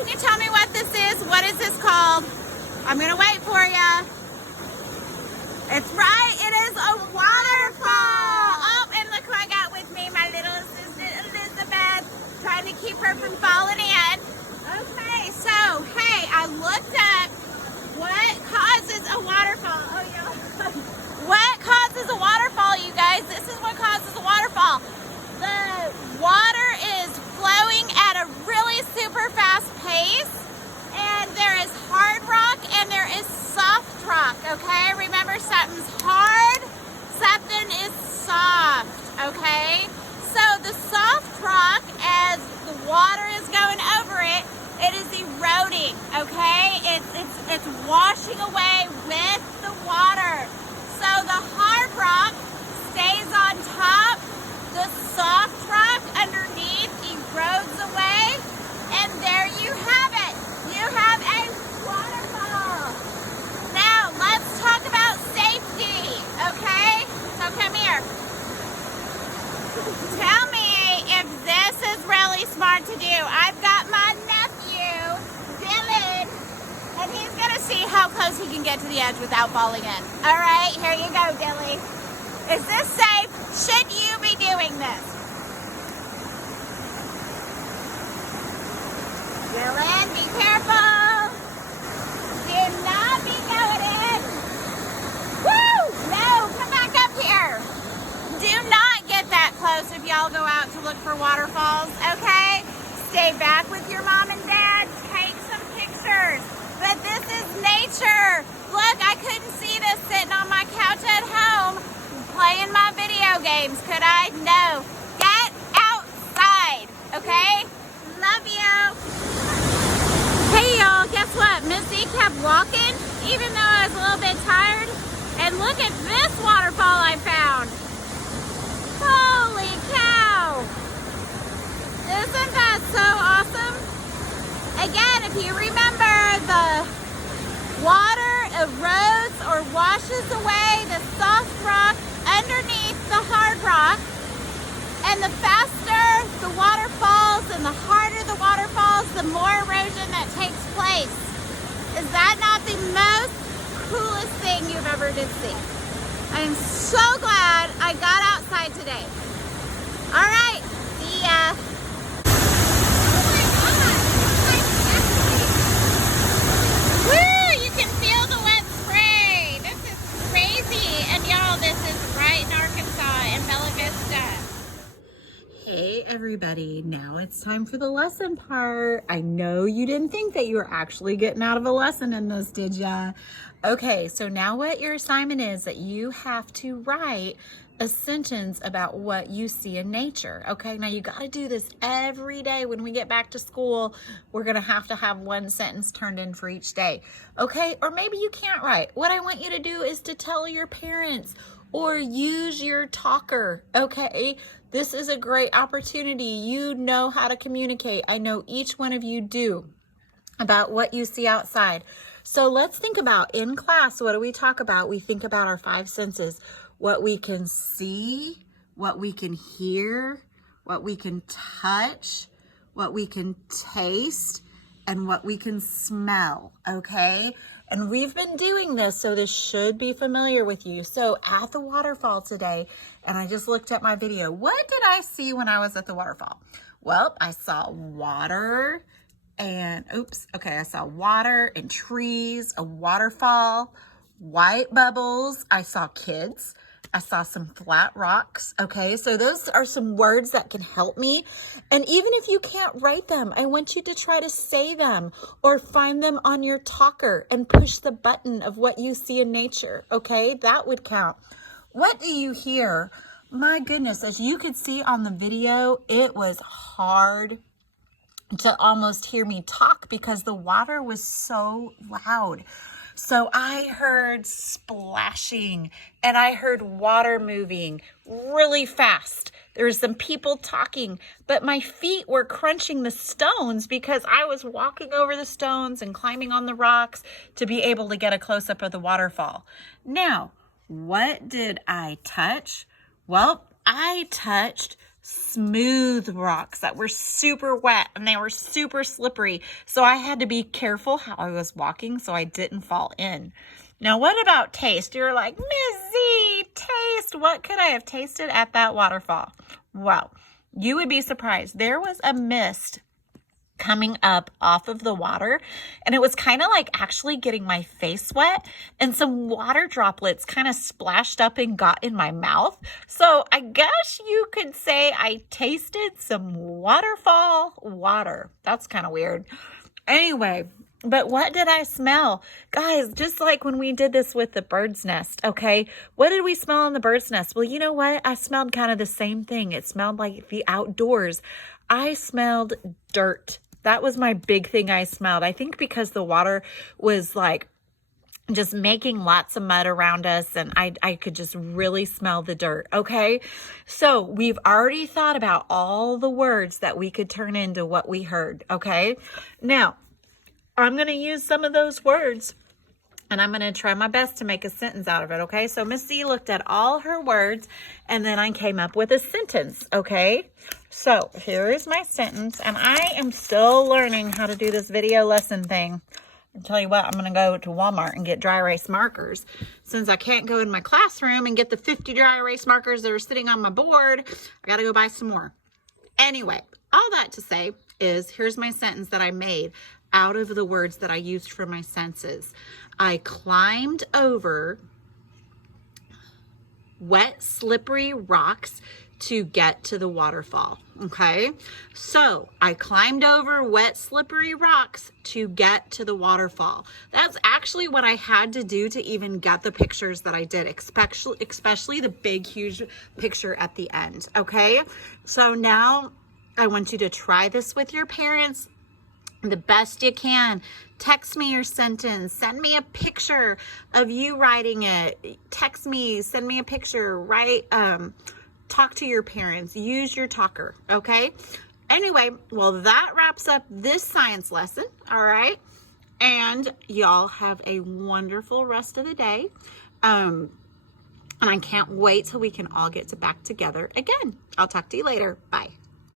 can you tell me what this is? What is this called? I'm gonna wait for you. It's right, it is a waterfall. Oh, and look who I got with me, my little assistant Elizabeth, trying to keep her from falling in. Okay, so, hey, I looked up what causes a waterfall. Oh, yeah. What causes a waterfall, you guys? This is what causes a waterfall. The water is flowing at a really super fast pace, and there is hard rock and there is soft rock, okay? Remember, something's hard, something is soft, okay? So the soft rock, as the water is going over it, it is eroding, okay? It's washing away with the water. So the hard rock stays on top, the soft rock underneath erodes away, and there you have it. You have a waterfall. Now let's talk about safety, okay? So come here. Tell me if this is really smart to do. I've got my nephew, Dylan, and he's gonna see how close he can get to the edge without falling in. All right, here you go, Dilly. Is this safe? Should you be doing this? Dylan, be careful. Do not be going in. Woo! No, come back up here. Do not get that close if y'all go out to look for waterfalls, okay? Stay back with your mom and dad. Take some pictures. But this is nature. Look, I couldn't see this sitting on my couch at home playing my video games, could I? No. Get outside, okay? Love you. Hey, y'all, guess what? Missy kept walking, even though I was a little bit tired. And look at this waterfall I found. Holy cow. Isn't that so awesome? Again, if you remember, the water erodes or washes away the soft rock underneath the hard rock, and the faster the water falls and the harder the water falls, the more erosion that takes place. Is that not the most coolest thing you've ever did see? I am so glad I got outside today. All right, see ya. Woo, you can feel the wet spray. This is crazy. And y'all, this is right in Arkansas, in Bella Vista. Hey everybody, now it's time for the lesson part. I know you didn't think that you were actually getting out of a lesson in this, did ya? Okay, so now what your assignment is that you have to write a sentence about what you see in nature. Okay, now you got to do this every day. When we get back to school, we're going to have one sentence turned in for each day. Okay, or maybe you can't write. What I want you to do is to tell your parents or use your talker. Okay, this is a great opportunity. You know how to communicate. I know each one of you do, about what you see outside. So let's think about, in class, what do we talk about? We think about our five senses. What we can see, what we can hear, what we can touch, what we can taste, and what we can smell, okay? And we've been doing this, so this should be familiar with you. So at the waterfall today, and I just looked at my video, what did I see when I was at the waterfall? Well, I saw water and, I saw water and trees, a waterfall, white bubbles. I saw kids. I saw some flat rocks, okay? So those are some words that can help me. And even if you can't write them, I want you to try to say them or find them on your talker and push the button of what you see in nature, okay? That would count. What do you hear? My goodness, as you could see on the video, it was hard to almost hear me talk because the water was so loud. So I heard splashing and I heard water moving really fast. There were some people talking, but my feet were crunching the stones because I was walking over the stones and climbing on the rocks to be able to get a close-up of the waterfall. Now, what did I touch? Well, I touched smooth rocks that were super wet and they were super slippery. So I had to be careful how I was walking so I didn't fall in. Now, what about taste? You're like, Miss Z, taste. What could I have tasted at that waterfall? Well, you would be surprised. There was a mist coming up off of the water, and it was kind of like actually getting my face wet, and some water droplets kind of splashed up and got in my mouth. So I guess you could say I tasted some waterfall water. That's kind of weird. Anyway, but what did I smell? Guys, just like when we did this with the bird's nest, okay? What did we smell in the bird's nest? Well, you know what? I smelled kind of the same thing. It smelled like the outdoors. I smelled dirt. That was my big thing I smelled. I think because the water was like just making lots of mud around us, and I could just really smell the dirt, okay? So we've already thought about all the words that we could turn into what we heard, okay? Now, I'm going to use some of those words, and I'm going to try my best to make a sentence out of it, okay? So Miss Z looked at all her words, and then I came up with a sentence, okay? So here is my sentence, and I am still learning how to do this video lesson thing. I'll tell you what, I'm going to go to Walmart and get dry erase markers. Since I can't go in my classroom and get the 50 dry erase markers that are sitting on my board, I got to go buy some more. Anyway, all that to say is, here's my sentence that I made out of the words that I used for my senses. I climbed over wet, slippery rocks to get to the waterfall, okay? So I climbed over wet, slippery rocks to get to the waterfall. That's actually what I had to do to even get the pictures that I did, especially the big, huge picture at the end, okay? So now I want you to try this with your parents the best you can. Text me your sentence. Send me a picture of you writing it. Text me, send me a picture, talk to your parents, use your talker, okay? Anyway, well, that wraps up this science lesson, all right? And y'all have a wonderful rest of the day. And I can't wait till we can all get back together again. I'll talk to you later. Bye.